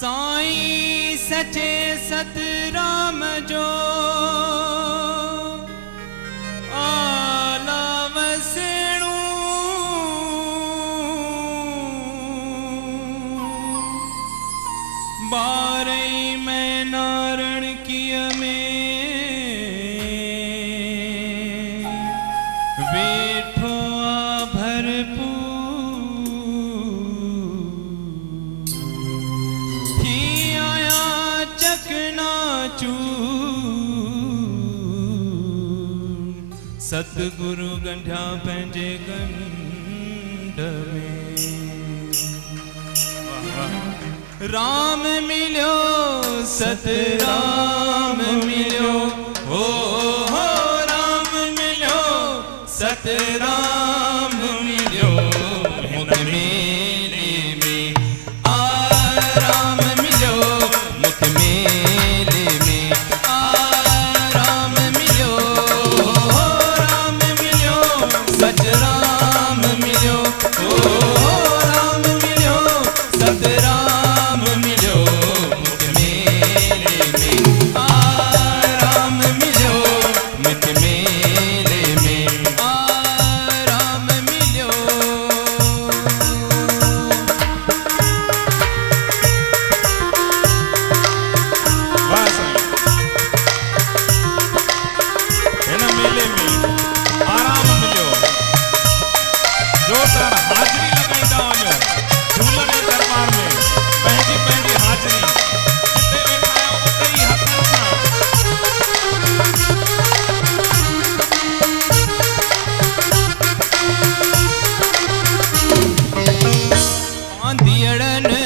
साईं सचे सतराम जो आला वसेणू बारई में नारण किय में वेठो आ भरपूर सतगुरु गंढा पंहिंजे गंढ में राम मिलियो सतराम मिलियो हो राम मिलियो सतराम मिलियो मुख मेले में आ राम मिलियो मुख मेले में आ राम मिलियो राम मिलियो सतराम मिलियो ओ राम मिलियो सतराम मिलियो मुख मेले में आ राम मिलियो मुख मेले में आ राम मिलियो। वाह साईं, हिन मेले में आराम मिलियो, जोरदार हाज़िरी लगाईंदा वञो, झूलण जे दरबार में पंहिंजी पंहिंजी हाज़िरी जिते वेठा आहियो उते ई हथनि सां आंधियड़नि